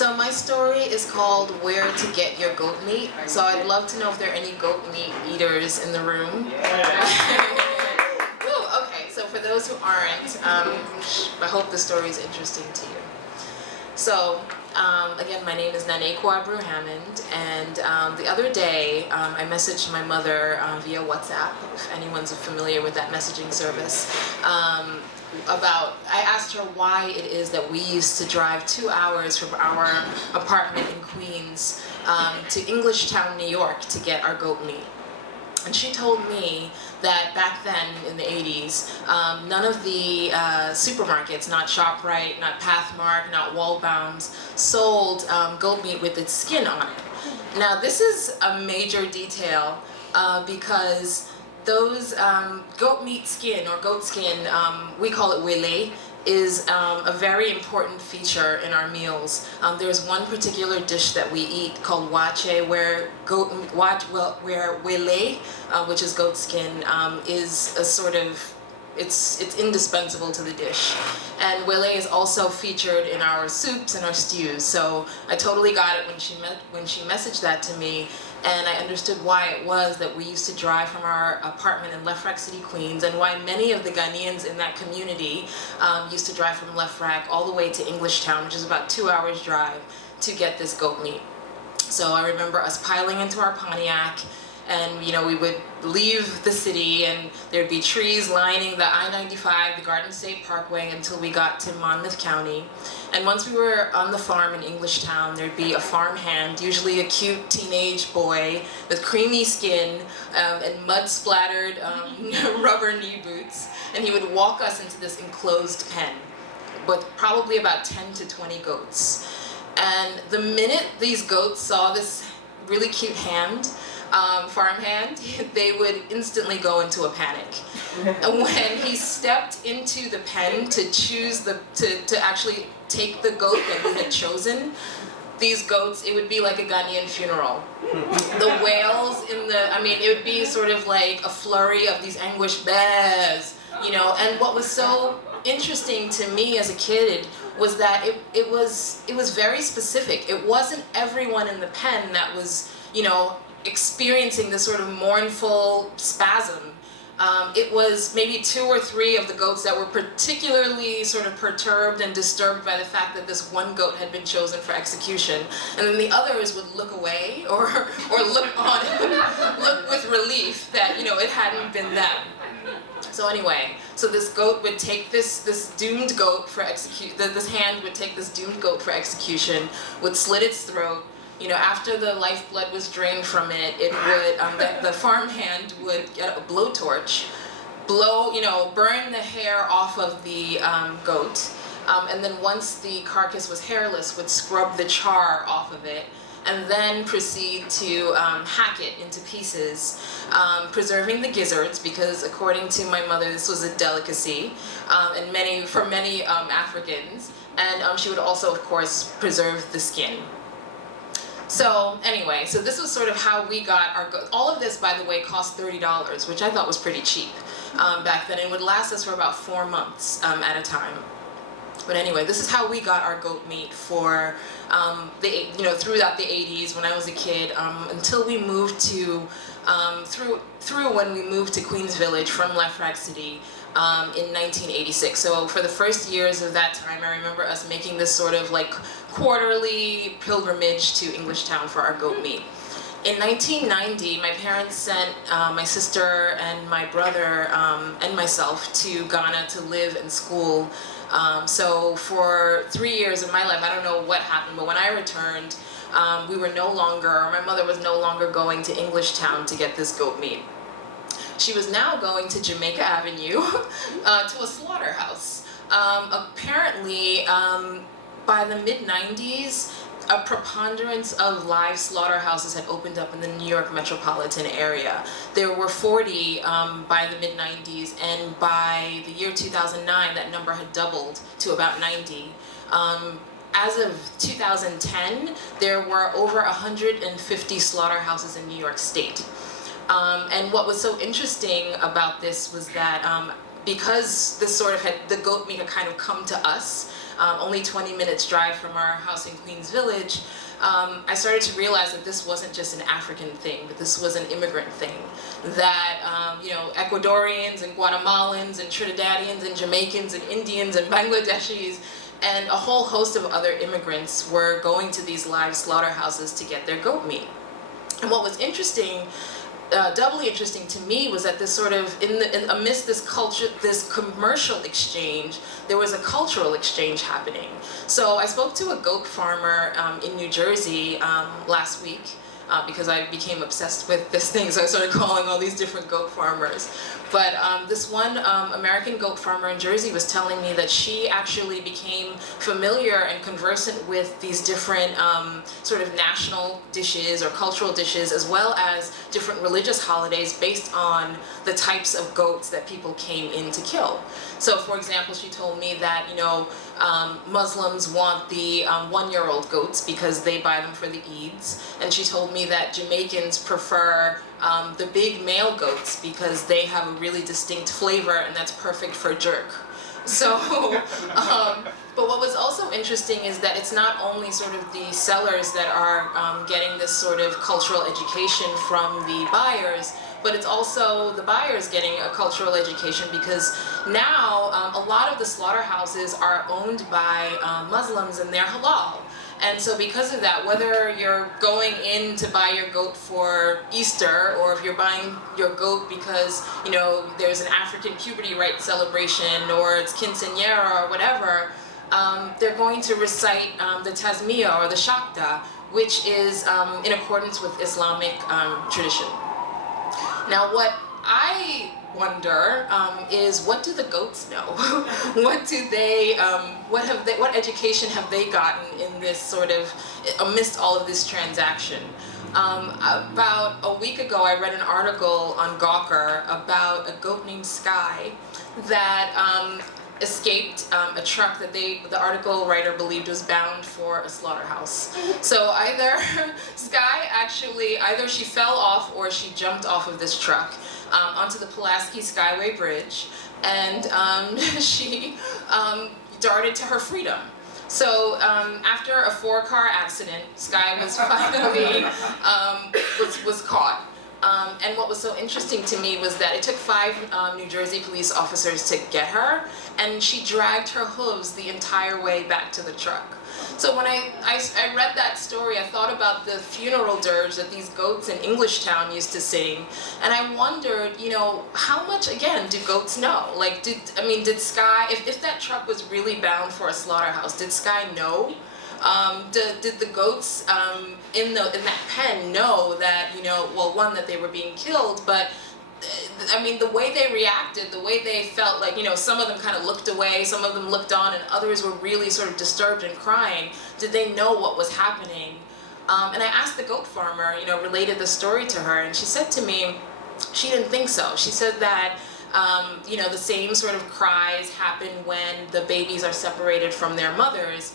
So my story is called Where to Get Your Goat Meat. So I'd love to know if there are any goat meat eaters in the room. Ooh, okay, so for those who aren't, I hope the story is interesting to you. So, again, my name is Nanekwa Brew-Hammond, and the other day I messaged my mother via WhatsApp, if anyone's familiar with that messaging service, I asked her why it is that we used to drive 2 hours from our apartment in Queens to Englishtown, New York to get our goat meat. And she told me that back then, in the 80s, none of the supermarkets, not ShopRite, not Pathmark, not Waldbaum's, sold goat meat with its skin on it. Now, this is a major detail because those goat meat skin, or goat skin, we call it wele, is a very important feature in our meals. There's one particular dish that we eat called wache, where wele, which is goat skin, is a sort of, it's indispensable to the dish. And wele is also featured in our soups and our stews. So I totally got it when she messaged that to me. And I understood why it was that we used to drive from our apartment in Lefrak City, Queens, and why many of the Ghanaians in that community used to drive from Lefrak all the way to Englishtown, which is about 2 hours drive, to get this goat meat. So I remember us piling into our Pontiac, and we would leave the city, and there'd be trees lining the I-95, the Garden State Parkway, until we got to Monmouth County. And once we were on the farm in Englishtown, there'd be a farm hand, usually a cute teenage boy with creamy skin and mud-splattered rubber knee boots, and he would walk us into this enclosed pen with probably about 10 to 20 goats. And the minute these goats saw this really cute farm hand, they would instantly go into a panic. And when he stepped into the pen to choose to actually take the goat that he had chosen, these goats, it would be like a Ghanaian funeral. The wails it would be sort of like a flurry of these anguished bears, and what was so interesting to me as a kid was that it was very specific. It wasn't everyone in the pen that was, experiencing this sort of mournful spasm. It was maybe 2 or 3 of the goats that were particularly sort of perturbed and disturbed by the fact that this one goat had been chosen for execution, and then the others would look away or look on, look with relief that it hadn't been them. So anyway, so this goat would take this doomed goat for this hand would take this doomed goat for execution, would slit its throat. After the lifeblood was drained from it, the farm hand would get a blowtorch, burn the hair off of the goat, and then once the carcass was hairless, would scrub the char off of it, and then proceed to hack it into pieces, preserving the gizzards, because according to my mother, this was a delicacy, and for many Africans, and she would also, of course, preserve the skin. So anyway, so this was sort of how we got our goat. All of this, by the way, cost $30, which I thought was pretty cheap back then. It would last us for about 4 months at a time. But anyway, this is how we got our goat meat for throughout the 80s when I was a kid, until we moved to through when we moved to Queens Village from Lefrak City in 1986. So for the first years of that time, I remember us making this sort of like quarterly pilgrimage to Englishtown for our goat meat. In 1990, my parents sent my sister and my brother and myself to Ghana to live and school. So for 3 years of my life, I don't know what happened, but when I returned, my mother was no longer going to Englishtown to get this goat meat. She was now going to Jamaica Avenue to a slaughterhouse. Apparently, by the mid-90s, a preponderance of live slaughterhouses had opened up in the New York metropolitan area. There were 40 by the mid-90s, and by the year 2009, that number had doubled to about 90. As of 2010, there were over 150 slaughterhouses in New York State. And what was so interesting about this was that because this sort of the goat meat had kind of come to us, only 20 minutes drive from our house in Queens Village, I started to realize that this wasn't just an African thing, but this was an immigrant thing. That, you know, Ecuadorians and Guatemalans and Trinidadians and Jamaicans and Indians and Bangladeshis and a whole host of other immigrants were going to these live slaughterhouses to get their goat meat. And what was interesting, doubly interesting to me, was that this sort of, amidst this culture, this commercial exchange, there was a cultural exchange happening. So I spoke to a goat farmer in New Jersey last week, because I became obsessed with this thing, so I started calling all these different goat farmers. But this one American goat farmer in Jersey was telling me that she actually became familiar and conversant with these different sort of national dishes or cultural dishes, as well as different religious holidays based on the types of goats that people came in to kill. So for example, she told me that, you know, Muslims want the one-year-old goats because they buy them for the Eids. And she told me that Jamaicans prefer the big male goats because they have a really distinct flavor and that's perfect for jerk. So, but what was also interesting is that it's not only sort of the sellers that are getting this sort of cultural education from the buyers, but it's also the buyers getting a cultural education, because now a lot of the slaughterhouses are owned by Muslims and they're halal. And so because of that, whether you're going in to buy your goat for Easter, or if you're buying your goat because, you know, there's an African puberty rite celebration, or it's quinceañera or whatever, they're going to recite the Tasmiyah or the Shakta, which is in accordance with Islamic tradition. Now what I wonder is, what do the goats know? What do they, what education have they gotten in this sort of, amidst all of this transaction? About a week ago, I read an article on Gawker about a goat named Sky that escaped a truck that the article writer believed was bound for a slaughterhouse. So either Sky actually, either she fell off or she jumped off of this truck onto the Pulaski Skyway Bridge, and she darted to her freedom. So after a 4-car accident, Sky was finally was caught. And what was so interesting to me was that it took 5 New Jersey police officers to get her, and she dragged her hooves the entire way back to the truck. So when I read that story, I thought about the funeral dirge that these goats in Englishtown used to sing, and I wondered, you know, how much, again, do goats know? Like, did Sky, if that truck was really bound for a slaughterhouse, did Sky know? Did the goats in that pen know that, you know, well, one, that they were being killed, but I mean, the way they reacted, the way they felt, like, you know, some of them kind of looked away, some of them looked on, and others were really sort of disturbed and crying. Did they know what was happening? And I asked the goat farmer, you know, related the story to her, and she said to me, she didn't think so. She said that, you know, the same sort of cries happen when the babies are separated from their mothers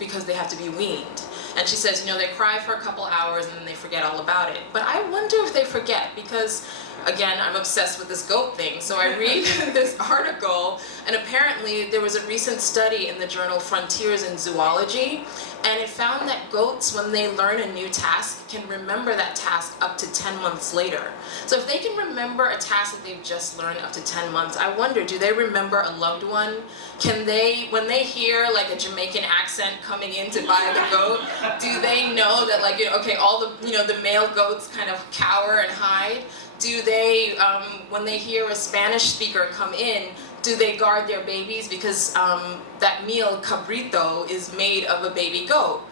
because they have to be weaned. And she says, you know, they cry for a couple hours and then they forget all about it. But I wonder if they forget, because, again, I'm obsessed with this goat thing. So I read this article, and apparently there was a recent study in the journal Frontiers in Zoology, and it found that goats, when they learn a new task, can remember that task up to 10 months later. So if they can remember a task that they've just learned up to 10 months, I wonder, do they remember a loved one? Can they, when they hear like a Jamaican accent coming in to buy the goat, do they know that, like, you know, okay, all the, you know, the male goats kind of cower and hide? Do they, when they hear a Spanish speaker come in, do they guard their babies because that meal, cabrito, is made of a baby goat?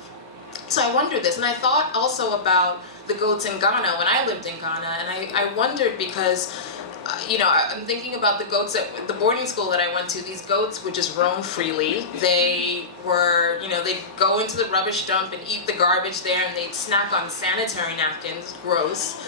So I wondered this, and I thought also about the goats in Ghana when I lived in Ghana, and I wondered because, you know, I'm thinking about the goats at the boarding school that I went to. These goats would just roam freely. They were, you know, they'd go into the rubbish dump and eat the garbage there, and they'd snack on sanitary napkins, gross.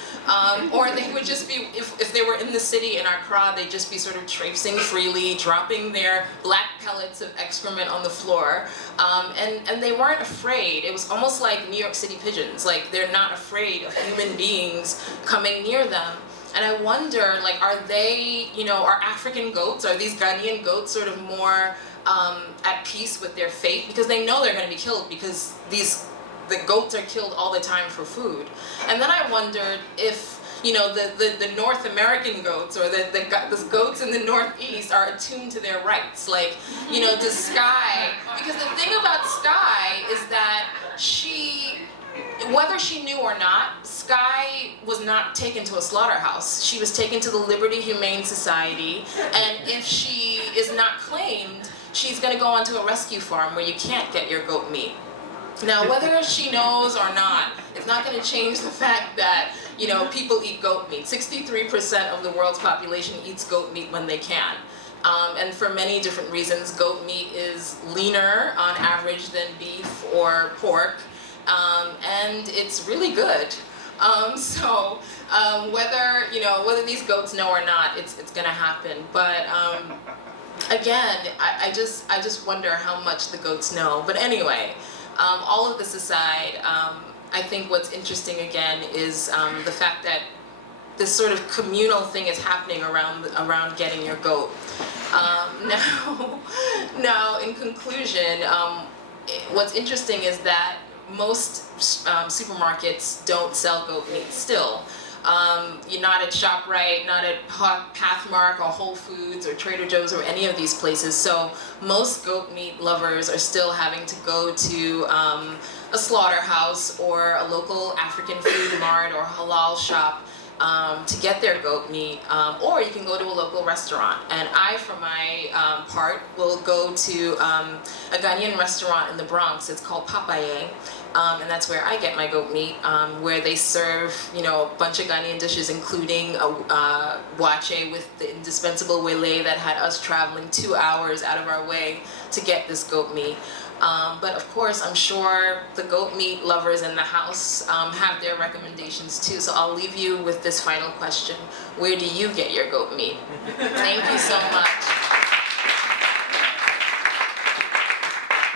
Or they would just be, if they were in the city in Accra, they'd just be sort of traipsing freely, dropping their black pellets of excrement on the floor. And they weren't afraid. It was almost like New York City pigeons. Like, they're not afraid of human beings coming near them. And I wonder, like, are they, you know, are African goats, are these Ghanaian goats sort of more at peace with their fate, because they know they're going to be killed, because the goats are killed all the time for food. And then I wondered if, you know, the North American goats, or the goats in the Northeast are attuned to their rights. Like, you know, does Sky, because the thing about Sky is that whether she knew or not, Sky was not taken to a slaughterhouse. She was taken to the Liberty Humane Society, and if she is not claimed, she's going to go onto a rescue farm where you can't get your goat meat. Now, whether she knows or not, it's not going to change the fact that, you know, people eat goat meat. 63% of the world's population eats goat meat when they can. And for many different reasons, goat meat is leaner on average than beef or pork, and it's really good. Whether these goats know or not, it's going to happen. But again, I just wonder how much the goats know. But anyway. All of this aside, I think what's interesting again is the fact that this sort of communal thing is happening around getting your goat. Now, in conclusion, what's interesting is that most supermarkets don't sell goat meat still. You're not at ShopRite, not at Pathmark or Whole Foods or Trader Joe's or any of these places. So most goat meat lovers are still having to go to a slaughterhouse or a local African food mart or halal shop to get their goat meat, or you can go to a local restaurant. And I, for my part, will go to a Ghanaian restaurant in the Bronx. It's called Papaye. And that's where I get my goat meat, where they serve, you know, a bunch of Ghanaian dishes, including a wache with the indispensable wele that had us traveling 2 hours out of our way to get this goat meat. But of course, I'm sure the goat meat lovers in the house have their recommendations too. So I'll leave you with this final question. Where do you get your goat meat? Thank you so much.